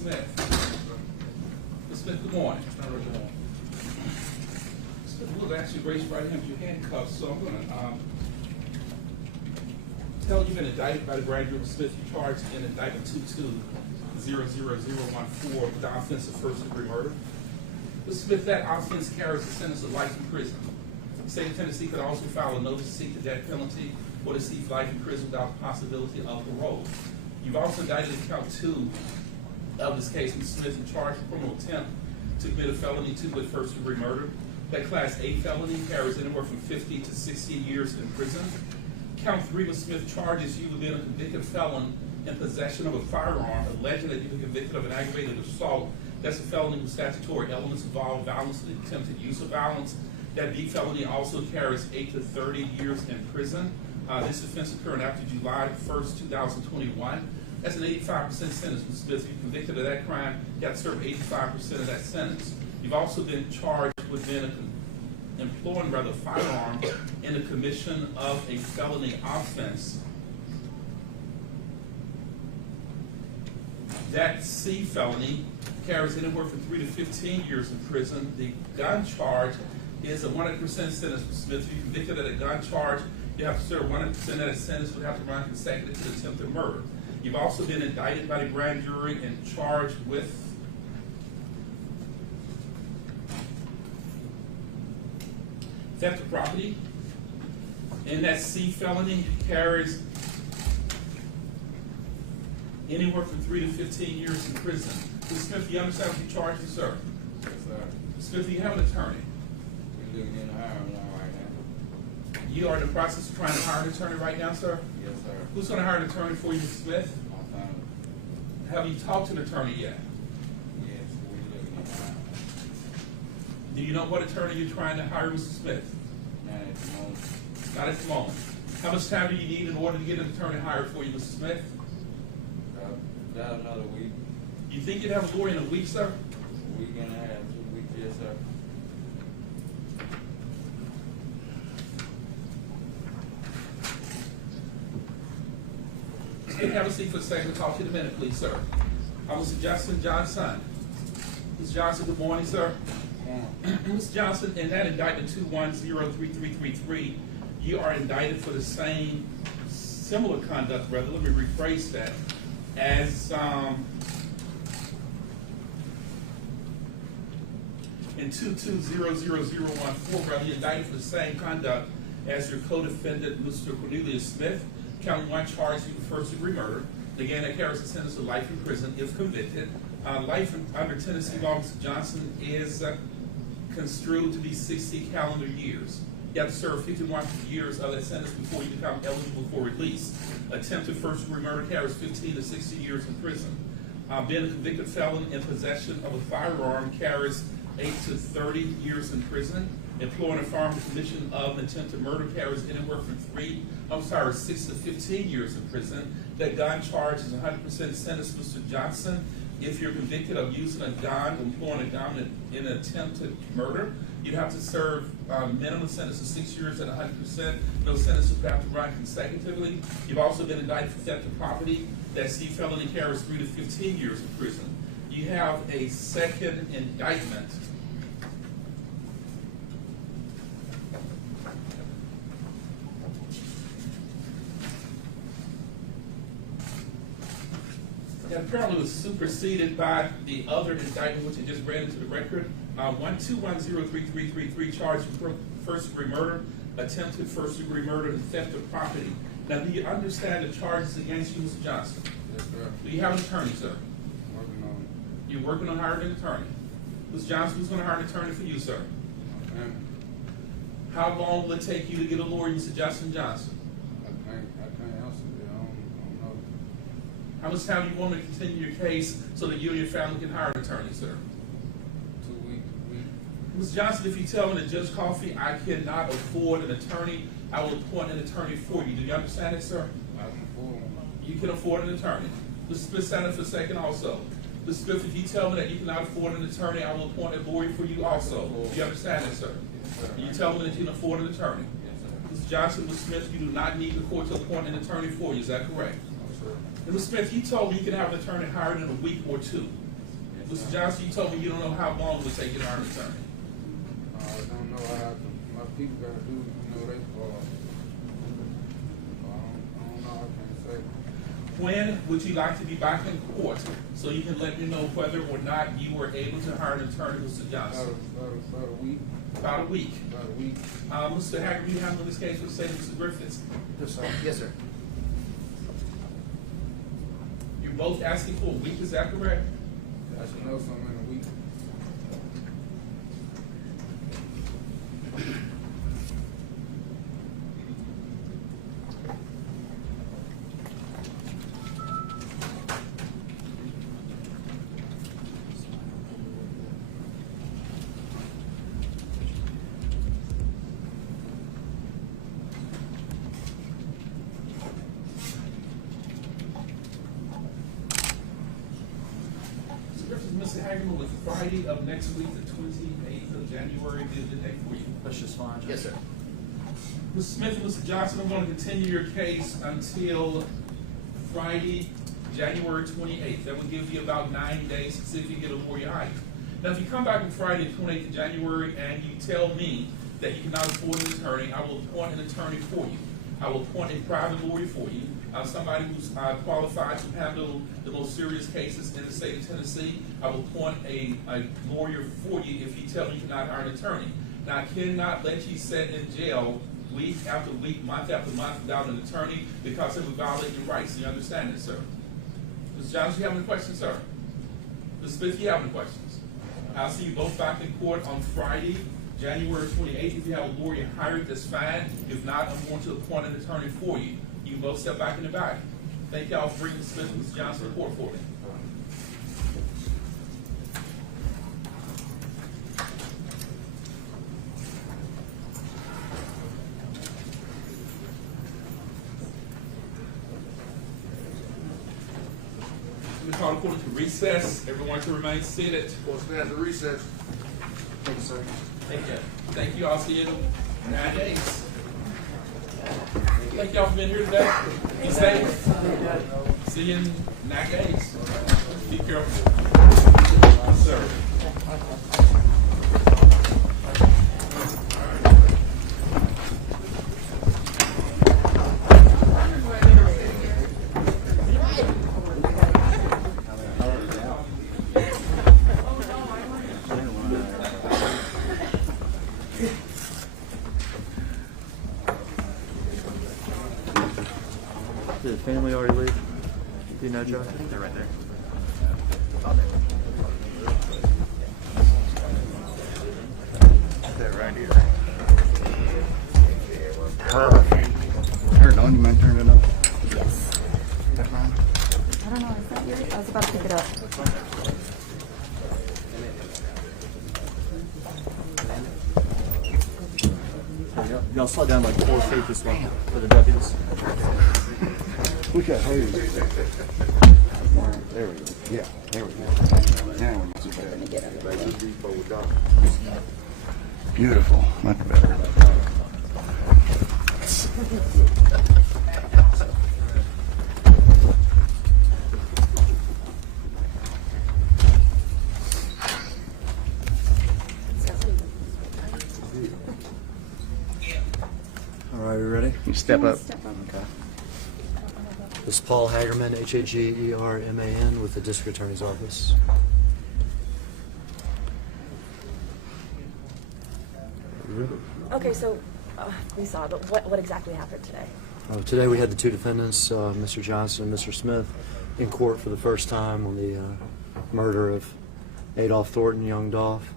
Smith. Mr. Smith, good morning. Smith, we'll ask you to raise your right hand with your handcuffs. So I'm going to tell you've been indicted by the grand jury of Smith. You charged in indictment 22-00014 with the offense of first-degree murder. Mr. Smith, that offense carries a sentence of life in prison. The state of Tennessee could also file a notice to seek the death penalty or to seek life in prison without the possibility of parole. You've also indicted in count 2 of this case, Mr. Smith, in charge of criminal attempt to commit a felony 2 with first-degree murder. That class A felony carries anywhere from 50 to 60 years in prison. Count 3, Mr. Smith, charges you with being a convicted felon in possession of a firearm, alleging that you've been convicted of an aggravated assault. That's a felony with statutory elements involving violence and attempted use of violence. That B felony also carries 8 to 30 years in prison. This offense occurred after July 1st, 2021. That's an 85% sentence, Mr. Smith. If you're convicted of that crime, you have to serve 85% of that sentence. You've also been charged with being employing a firearm in the commission of a felony offense. That C felony carries anywhere from 3 to 15 years in prison. The gun charge is a 100% sentence, Mr. Smith. If you're convicted of a gun charge, you have to serve 100% of that sentence, would have to run consecutive to attempted murder. You've also been indicted by the grand jury and charged with theft of property. And that C felony carries anywhere from 3 to 15 years in prison. Mr. Smith, do you understand what you charged, sir? Yes, sir. Mr. Smith, do you have an attorney? We're looking in the hiring now right now. You are in the process of trying to hire an attorney right now, sir? Yes, sir. Who's going to hire an attorney for you, Mr. Smith? My family. Have you talked to an attorney yet? Yes, we're looking in the hiring. Do you know what attorney you're trying to hire, Mr. Smith? Not at the moment. Not at the moment. How much time do you need in order to get an attorney hired for you, Mr. Smith? About another week. You think you'd have a lawyer in a week, sir? A week and a half, 2 weeks, yes, sir. Have a seat for a second. Talk to you in a minute, please, sir. Mr. Justin Johnson. Mr. Johnson, good morning, sir. Mr. Johnson, in that indictment 2103333, you are indicted for the same similar conduct, rather, let me rephrase that, as in 22-00014, rather, you're indicted for the same conduct as your co-defendant, Mr. Cornelius Smith. Count 1 charged you with first-degree murder. Again, that carries a sentence of life in prison if convicted. Life under Tennessee law, Mr. Johnson, is construed to be 60 calendar years. You have to serve 51 years of that sentence before you become eligible for release. Attempted first-degree murder carries 15 to 60 years in prison. Being a convicted felon in possession of a firearm carries 8 to 30 years in prison. Employing a firearm in the commission of attempted murder carries anywhere from 6 to 15 years in prison. That gun charge is 100% sentence, Mr. Johnson. If you're convicted of using a gun, employing a gun in an attempted murder, you'd have to serve minimum sentence of 6 years at 100%. Those sentences would have to run consecutively. You've also been indicted for theft of property. That C felony carries 3 to 15 years in prison. You have a second indictment. That apparently was superseded by the other indictment, which I just read into the record. 121-03333 charged for first-degree murder, attempted first-degree murder, and theft of property. Now, do you understand the charges against you, Mr. Johnson? Yes, sir. Do you have an attorney, sir? Working on it. You're working on hiring an attorney. Mr. Johnson, who's going to hire an attorney for you, sir? My family. How long will it take you to get a lawyer, Mr. Justin Johnson? I can't answer that. I don't know. How much time do you want to continue your case so that you and your family can hire an attorney, sir? 2 weeks. Mr. Johnson, if you tell me that Judge Coffey, I cannot afford an attorney, I will appoint an attorney for you. Do you understand it, sir? I can afford one. You can afford an attorney. Mr. Smith, stand up for a second also. Mr. Smith, if you tell me that you cannot afford an attorney, I will appoint a lawyer for you also. Do you understand it, sir? Yes, sir. You tell me that you can afford an attorney. Yes, sir. Mr. Johnson, Mr. Smith, you do not need the court to appoint an attorney for you. Is that correct? No, sir. And Mr. Smith, you told me you can have an attorney hired in a week or 2. Mr. Johnson, you told me you don't know how long it would take you to hire an attorney. I don't know how my people gotta do, they I don't know, I can't say. When would you like to be back in court so you can let me know whether or not you were able to hire an attorney, Mr. Johnson? About a week. About a week. About a week. Mr. Hager, you handle this case with, say, Mr. Griffiths. Yes, sir. Yes, sir. You're both asking for a week, is that correct? I should know something in a week. Mr. Hagerman, with Friday of next week, the 28th of January, be a good day for you? That's just fine, Judge. Yes, sir. Mr. Smith and Mr. Johnson, I'm going to continue your case until Friday, January 28th. That will give you about 9 days to see if you can get a lawyer hired. Now, if you come back on Friday, the 28th of January, and you tell me that you cannot afford an attorney, I will appoint an attorney for you. I will appoint a private lawyer for you, somebody who's qualified to handle the most serious cases in the state of Tennessee. I will appoint a lawyer for you if you tell me you cannot hire an attorney. Now, I cannot let you sit in jail week after week, month after month without an attorney because it would violate your rights. Do you understand this, sir? Mr. Johnson, you have any questions, sir? Mr. Smith, you have any questions? I'll see you both back in court on Friday, January 28th. If you have a lawyer hired, that's fine. If not, I'm going to appoint an attorney for you. You can both step back in the back. Thank y'all for bringing Mr. Smith and Mr. Johnson to court for me. We call the court to recess. Everyone to remain seated. Court stands at recess. Thank you, sir. Thank you. Thank you all. See you in 9 days. Thank y'all for being here today. Be safe. See you in 9 days. Be careful. Yes, sir. Did the family already leave? Do you know, Joe? I think they're right there. They're right here. Perfect. Turn it on. You mind turning it on? Yes. Is that fine? I don't know, is that yours? I was about to pick it up. Y'all slow down like 4 feet this way for the deputies. We got hose. There we go. Yeah, there we go. Now we can see Let me get it. that. Beautiful. Much better. All right, we ready? You step up. Step up. Okay. This is Paul Hagerman, Hagerman, with the District Attorney's Office. Okay, so we saw, but what exactly happened today? Today we had the two defendants, Mr. Johnson and Mr. Smith, in court for the first time on the murder of Adolph Young Dolph.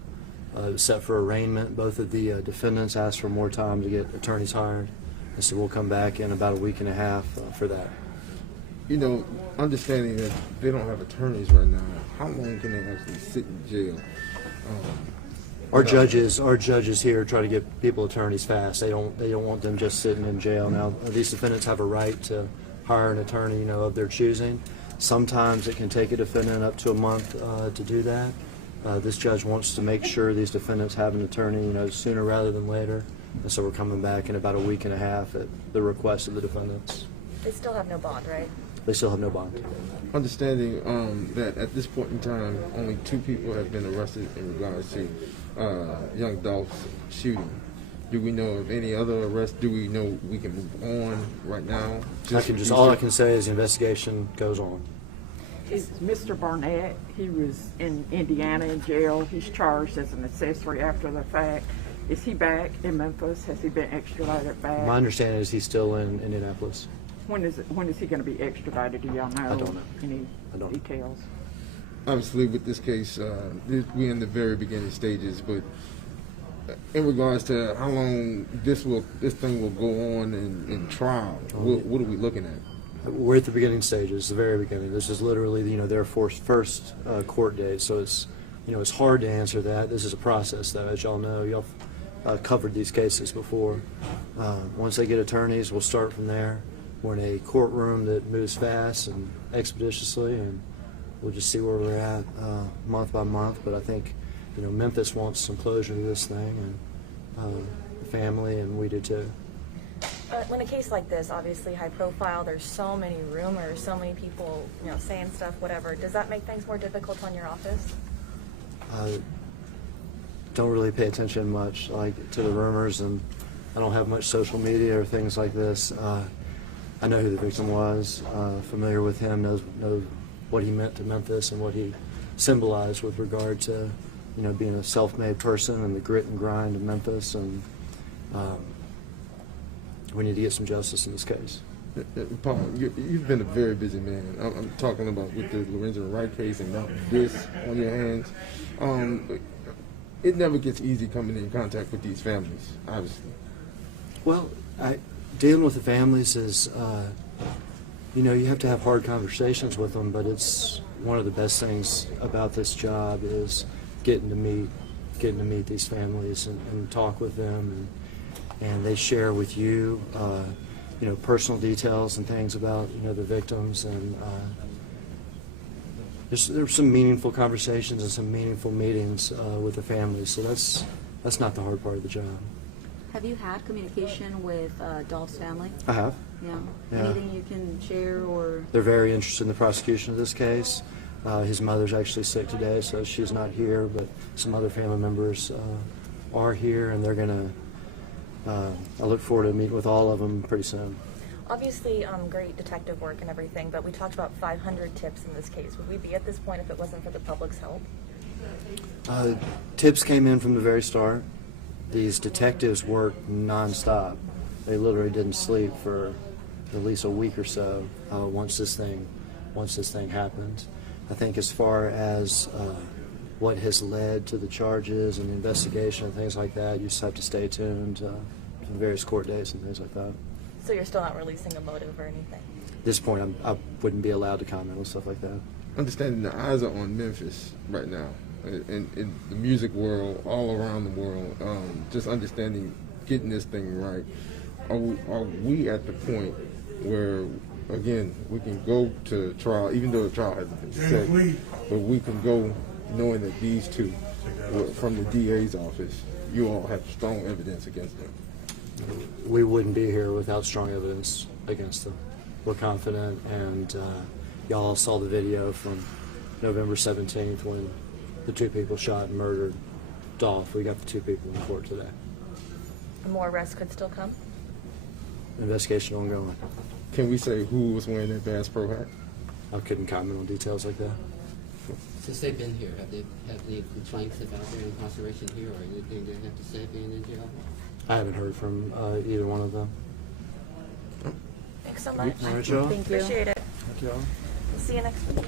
It was set for arraignment. Both of the defendants asked for more time to get attorneys hired, and so we'll come back in about a week and a half for that. You know, understanding that they don't have attorneys right now, how long can they actually sit in jail? Our judges here try to get people attorneys fast. They don't want them just sitting in jail. Now, these defendants have a right to hire an attorney, of their choosing. Sometimes it can take a defendant up to a month to do that. This judge wants to make sure these defendants have an attorney, sooner rather than later. And so we're coming back in about a week and a half at the request of the defendants. They still have no bond, right? they still have no bond. Understanding that at this point in time, only 2 people have been arrested in regards to Young Dolph's shooting. Do we know of any other arrests? Do we know we can move on right now? All I can say is the investigation goes on. Is Mr. Barnett, he was in Indiana in jail. He's charged as an accessory after the fact. Is he back in Memphis? Has he been extradited back? My understanding is he's still in Indianapolis. When is he going to be extradited? Do y'all know? I don't know. Any I don't know. details? Obviously, with this case, we're in the very beginning stages, but in regards to how long this thing will go on in trial, what are we looking at? We're at the beginning stages, the very beginning. This is literally, their first court date, so it's, it's hard to answer that. This is a process, though, as y'all know. Y'all covered these cases before. Once they get attorneys, we'll start from there. We're in a courtroom that moves fast and expeditiously, and we'll just see where we're at month by month. But I think, Memphis wants some closure to this thing, and the family, and we do too. When a case like this, obviously high profile, there's so many rumors, so many people, saying stuff, whatever. Does that make things more difficult on your office? Don't really pay attention much to the rumors, and I don't have much social media or things like this. I know who the victim was, familiar with him, know what he meant to Memphis and what he symbolized with regard to, being a self-made person and the grit and grind of Memphis, and we need to get some justice in this case. Paul, you've been a very busy man. I'm talking about with the Lorenzo Wright case and now this on your hands. It never gets easy coming in contact with these families, obviously. Well, dealing with the families is, you have to have hard conversations with them, but it's one of the best things about this job is getting to meet these families and talk with them, and they share with you, personal details and things about, the victims, and there's some meaningful conversations and some meaningful meetings with the families, so that's not the hard part of the job. Have you had communication with Dolph's family? I have. Yeah. Yeah. Anything you can share, or? They're very interested in the prosecution of this case. His mother's actually sick today, so she's not here, but some other family members are here, and they're going to, I look forward to meeting with all of them pretty soon. Obviously, great detective work and everything, but we talked about 500 tips in this case. Would we be at this point if it wasn't for the public's help? Tips came in from the very start. These detectives worked nonstop. They literally didn't sleep for at least a week or so once this thing happened. I think as far as what has led to the charges and the investigation and things like that, you just have to stay tuned to the various court dates and things like that. So you're still not releasing a motive or anything? At this point, I wouldn't be allowed to comment on stuff like that. Understanding the eyes are on Memphis right now, in the music world, all around the world. Just understanding, getting this thing right. Are we at the point where, again, we can go to trial, even though the trial hasn't been set, but we can go knowing that these two, from the DA's office, you all have strong evidence against them? We wouldn't be here without strong evidence against them. We're confident, and y'all saw the video from November 17th when the 2 people shot and murdered Dolph. We got the 2 people in court today. More arrests could still come? Investigation ongoing. Can we say who was wearing that Bass Pro hat? I couldn't comment on details like that. Since they've been here, have the complaints about their incarceration here or anything they have to say being in jail? I haven't heard from either one of them. Thanks so much. All right, y'all. Thank you. Appreciate it. Thank you all. See you next week.